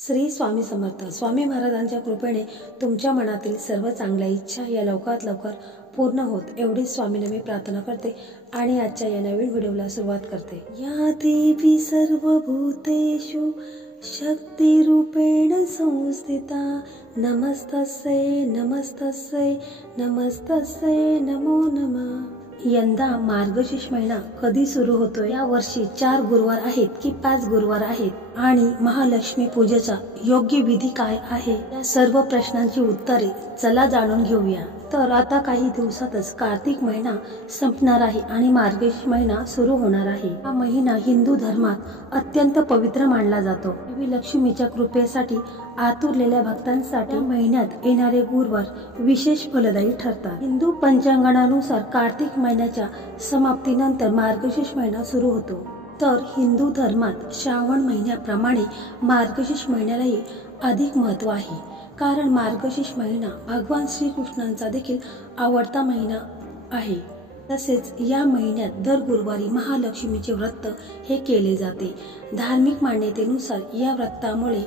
श्री स्वामी समर्थ. स्वामी महाराजांच्या कृपेने तुमच्या मनातील सर्व चांगल्या इच्छा या लवकरात लवकर पूर्ण होत एवढी स्वामीने मी प्रार्थना करते आणि आजच्या या नवीन व्हिडिओला सुरुवात करते. या देवी सर्वभूतेषु शक्ती रूपेण संस्थिता नमस्तस्यै नमस्तस्यै नमस्तस्यै नमो नमः. यंदा मार्गशीर्ष महिना कधी सुरू होतो? या वर्षी 4 गुरुवार आहेत की 5 गुरुवार आहेत आणि महालक्ष्मी पूजेचा योग्य विधी काय आहे? या सर्व प्रश्नांची उत्तरे चला जाणून घेऊया. तर आता काही दिवसातच कार्तिक महिना संपणार आहे आणि मार्गशीर्ष महिना सुरू होणार आहे. हा महिना हिंदू धर्मात अत्यंत पवित्र मानला जातो. देवी लक्ष्मीच्या कृपेसाठी आतुरलेल्या भक्तांसाठी महिन्यात येणारे गुरुवार विशेष फलदायी ठरतात. हिंदू पंचांगानुसार कार्तिक महिन्याच्या समाप्तीनंतर मार्गशीर्ष महिना सुरू होतो. तर हिंदू धर्मात श्रावण महिन्याप्रमाणे मार्गशीर्ष महिन्यालाही अधिक महत्त्व आहे, कारण मार्गशीर्ष महिना भगवान श्रीकृष्णांचा देखील आवडता महिना आहे. तसेच या महिन्यात दर गुरुवारी महालक्ष्मीचे व्रत हे केले जाते. धार्मिक मान्यतेनुसार या व्रतामुळे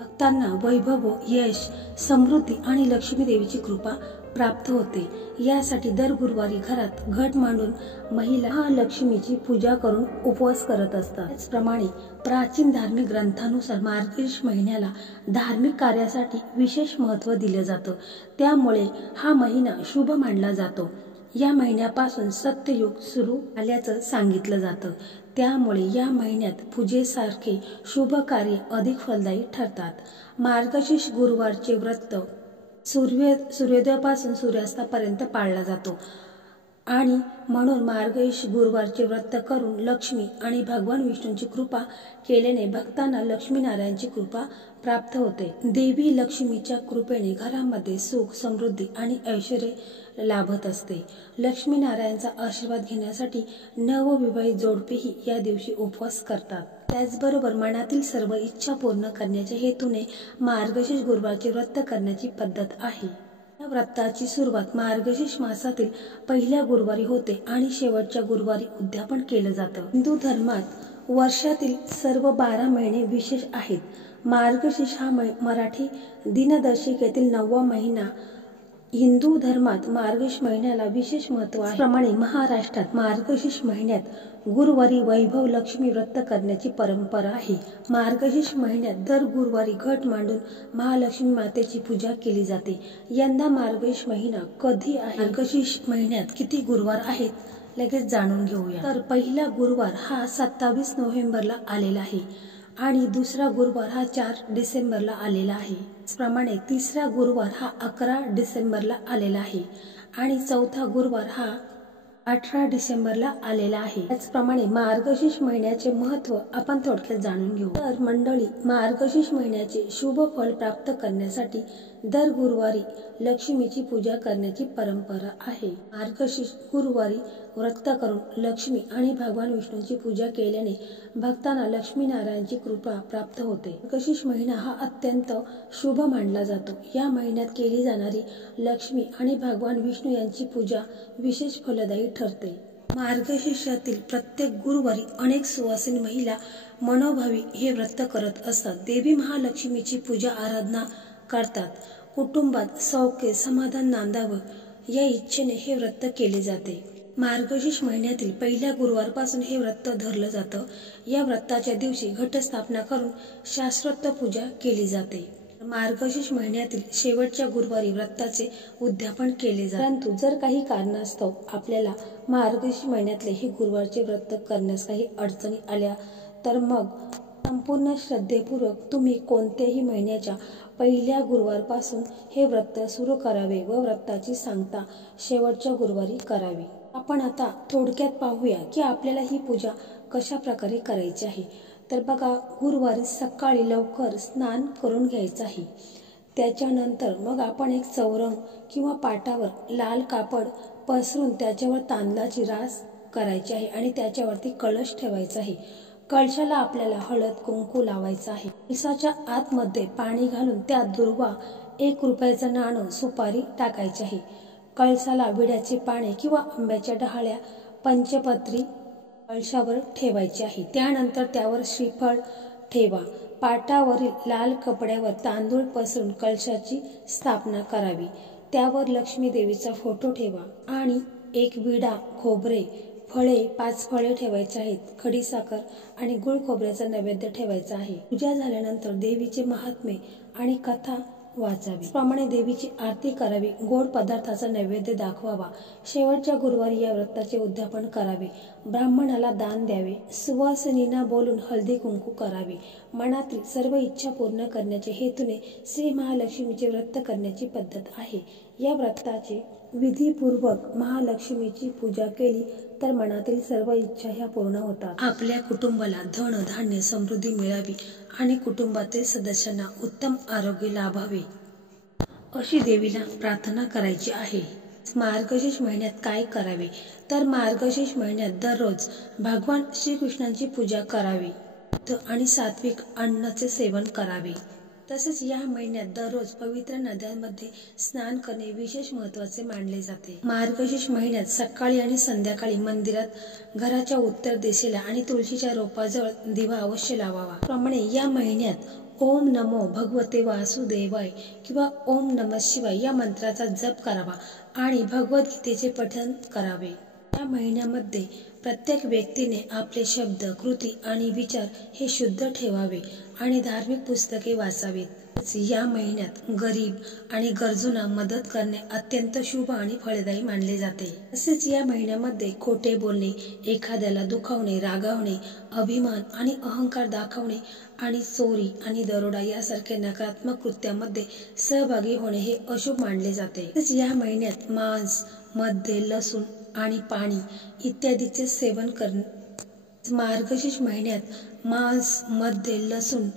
भक्तांना वैभव, यश, समृद्धी आणि लक्ष्मी देवीची कृपा प्राप्त होते. यासाठी दर गुरुवारी घरात घट मांडून महिला महालक्ष्मीची पूजा करून उपवास करत असतात. त्याचप्रमाणे प्राचीन धार्मिक ग्रंथानुसार मार्गशीर्ष महिन्याला धार्मिक कार्यासाठी विशेष महत्त्व दिले जातं. त्यामुळे हा महिना शुभ मानला जातो. या महिन्यापासून सत्ययुग सुरू झाल्याचं सांगितलं जातं. त्यामुळे या महिन्यात पूजेसारखे शुभ कार्य अधिक फलदायी ठरतात. मार्गशीर्ष गुरुवारचे व्रत सूर्योदयापासून सूर्यास्तापर्यंत पाळला जातो आणि म्हणून मार्गशीर्ष गुरुवारचे व्रत करून लक्ष्मी आणि भगवान विष्णूंची कृपा केल्याने भक्तांना लक्ष्मीनारायणची कृपा प्राप्त होते. देवी लक्ष्मीच्या कृपेने घरामध्ये सुख, समृद्धी आणि ऐश्वर्य लाभत असते. लक्ष्मीनारायणचा आशीर्वाद घेण्यासाठी नवविवाहित जोडपेही या दिवशी उपवास करतात. त्याचबरोबर मनातील सर्व इच्छा पूर्ण करण्याच्या हेतूने मार्गशीर्ष गुरुवारचे व्रत करण्याची पद्धत आहे. या व्रताची सुरुवात मार्गशीर्ष मासातील पहिल्या गुरुवारी होते आणि शेवटच्या गुरुवारी उद्यापन केलं जातं. हिंदू धर्मात वर्षातील सर्व 12 महिने विशेष आहेत. मार्गशीर्ष हा मराठी दिनदर्शिकेतील 9वा महिना. हिंदू धर्मात मार्गशीर्ष महिन्याला विशेष महत्त्व आहे. त्याप्रमाणे महाराष्ट्रात मार्गशीर्ष महिन्यात गुरुवारी वैभव लक्ष्मी व्रत करण्याची परंपरा आहे. मार्गशीर्ष महिन्यात दर गुरुवारी घट मांडून महालक्ष्मी मातेची पूजा केली जाते. यंदा मार्गशीर्ष महिना कधी आहे? मार्गशीर्ष महिन्यात किती गुरुवार आहेत लगेच जाणून घेऊया. तर पहिला गुरुवार हा 27 नोव्हेंबरला आलेला आहे आणि दुसरा गुरुवार हा 4 डिसेंबरला आलेला आहे. त्याचप्रमाणे तिसरा गुरुवार हा 11 डिसेंबरला आलेला आहे आणि चौथा गुरुवार हा 18 डिसेंबरला आलेला आहे. त्याचप्रमाणे मार्गशीर्ष महिन्याचे महत्त्व आपण थोडक्यात जाणून घेऊ. तर मंडळी, मार्गशीर्ष महिन्याचे शुभ फल प्राप्त करण्यासाठी दर गुरुवारी लक्ष्मीची पूजा करण्याची परंपरा आहे. मार्गशीर्ष गुरुवारी व्रत करून लक्ष्मी आणि भगवान विष्णूंची पूजा केल्याने भक्तांना लक्ष्मीनारायणची कृपा प्राप्त होते. मार्गशीर्ष महिना हा अत्यंत शुभ मानला जातो. या महिन्यात केली जाणारी लक्ष्मी आणि भगवान विष्णू यांची पूजा विशेष फलदायी ठरते. मार्गशीर्षातील प्रत्येक गुरुवारी अनेक सुवासिनी महिला मनोभावी हे व्रत करत असतात. देवी महालक्ष्मीची पूजा आराधना करतात. कुटुंबात सौख्य समाधान नांदावं या इच्छेने हे व्रत केले जाते. मार्गशीर्ष महिन्यातील पहिल्या गुरुवारपासून हे व्रत धरलं जातं. या व्रताच्या दिवशी घटस्थापना करून शास्त्रोक्त पूजा केली जाते. मार्गशीर्ष महिन्यातील शेवटच्या गुरुवारी व्रताचे उद्यापन केले जाते. परंतु जर काही कारणास्तव आपल्याला मार्गशीर्ष महिन्यातले हे गुरुवारचे व्रत करण्यास काही अडचणी आल्या तर मग संपूर्ण श्रद्धेपूर्वक तुम्ही कोणत्याही महिन्याच्या पहिल्या गुरुवारपासून हे व्रत सुरू करावे व व्रताची सांगता शेवटच्या गुरुवारी करावी. आपण आता थोडक्यात पाहूया की आपल्याला ही पूजा कशा प्रकारे करायची आहे. तर बघा, गुरुवारी सकाळी लवकर स्नान करून घ्यायचं आहे. त्याच्यानंतर मग आपण एक चौरंग किंवा पाटावर लाल कापड पसरून त्याच्यावर तांदळाची रास करायची आहे आणि त्याच्यावरती कळश ठेवायचा आहे. कळशाला आपल्याला हळद कुंकू लावायचं आहे. कळशाच्या आतमध्ये पाणी घालून त्यात दुर्वा, 1 रुपयाचं नाणं, सुपारी टाकायची आहे. कळशाला विड्याची पाने किंवा आंब्याच्या डहाळ्या, पंचपत्री कळशावर ठेवायची आहे. त्यानंतर त्यावर श्रीफळ ठेवा. पाटावरील लाल कपड्यावर तांदूळ पसरून कलशाची स्थापना करावी। त्यावर लक्ष्मी देवीचा फोटो ठेवा आणि एक विडा, खोबरे, फळे, 5 फळे ठेवायचे आहेत। खडीसाखर आणि गुळ खोबऱ्याचा नैवेद्य ठेवायचा आहे। पूजा झाल्यानंतर देवीचे महात्म्य आणि कथा वाचावी। त्याप्रमाणे देवीची आरती करावी। गोड पदार्थाचा नैवेद्य दाखवावा। शेवटच्या गुरुवारी या व्रताचे उद्यापन करावे। ब्राह्मणाला दान द्यावे। सुवासिनींना बोलून हळदी कुंकू करावे। मनातील सर्व इच्छा पूर्ण करण्याच्या हेतूने श्री महालक्ष्मीचे व्रत करण्याची पद्धत आहे। या व्रताचे विधीपूर्वक महालक्ष्मीची पूजा केली तर मनातील सर्व इच्छा ह्या पूर्ण होतात। आपल्या कुटुंबाला धन धान्य समृद्धी मिळावी आणि कुटुंबातील सदस्यांना उत्तम आरोग्य लाभावे अशी देवीला प्रार्थना करायची आहे। मार्गशीर्ष महिन्यात काय करावे तर मार्गशीर्ष महिन्यात दररोज भगवान श्रीकृष्णांची पूजा करावी आणि सात्विक अन्नाचे सेवन करावे। तसेच या महिन्यात दररोज पवित्र नद्यांमध्ये स्नान करणे विशेष महत्त्वाचे मानले जाते। मार्गशीर्ष महिन्यात सकाळी आणि संध्याकाळी मंदिरात, घराच्या उत्तर दिशेला आणि तुळशीच्या रोपाजवळ दिवा अवश्य लावावा। त्याप्रमाणे या महिन्यात ओम नमो भगवते वासुदेवाय किंवा ओम नमः शिवाय या मंत्राचा जप करावा आणि भगवद्गीतेचे पठण करावे। या महिन्यामध्ये प्रत्येक व्यक्तीने आपले शब्द, कृती आणि विचार हे शुद्ध ठेवावे आणि धार्मिक पुस्तके वाचावीत। या महिन्यात गरीब आणि गरजूंना मदत करणे अत्यंत शुभ आणि फळदायी मानले जाते। तसेच या महिन्यामध्ये खोटे बोलणे, एखाद्याला दुखावणे, रागावणे, अभिमान आणि अहंकार दाखवणे आणि चोरी आणि दरोडा यासारख्या नकारात्मक कृत्यामध्ये सहभागी होणे हे अशुभ मानले जाते। तसेच या महिन्यात मांस, मद्य, लसूण आणि पाणी इत्यादीचे सेवन करणे। मार्गशीर्ष महिन्यात मांस, मद्य, लसूण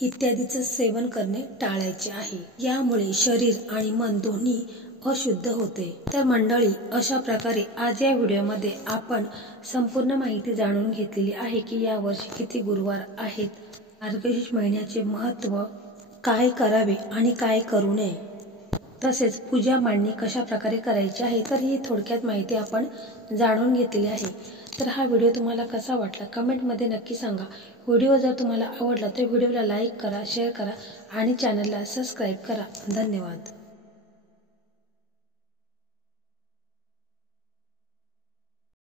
इत्यादीचे सेवन करणे टाळायचे आहे। यामुळे शरीर आणि मन दोन्ही अशुद्ध होते। तर मंडळी, अशा प्रकारे आज या व्हिडिओमध्ये आपण संपूर्ण माहिती जाणून घेतलेली आहे की या वर्षी किती गुरुवार आहेत, मार्गशीर्ष महिन्याचे महत्त्व, काय करावे आणि काय करू नये, तसेच पूजा मांडणी कशा प्रकारे करायची आहे, तर ही थोडक्यात माहिती आपण जाणून घेतलेली आहे। तर हा व्हिडिओ तुम्हाला कसा वाटला कमेंटमध्ये नक्की सांगा। व्हिडिओ जर तुम्हाला आवडला तर व्हिडिओला लाईक करा, शेअर करा आणि चॅनलला सबस्क्राईब करा। धन्यवाद।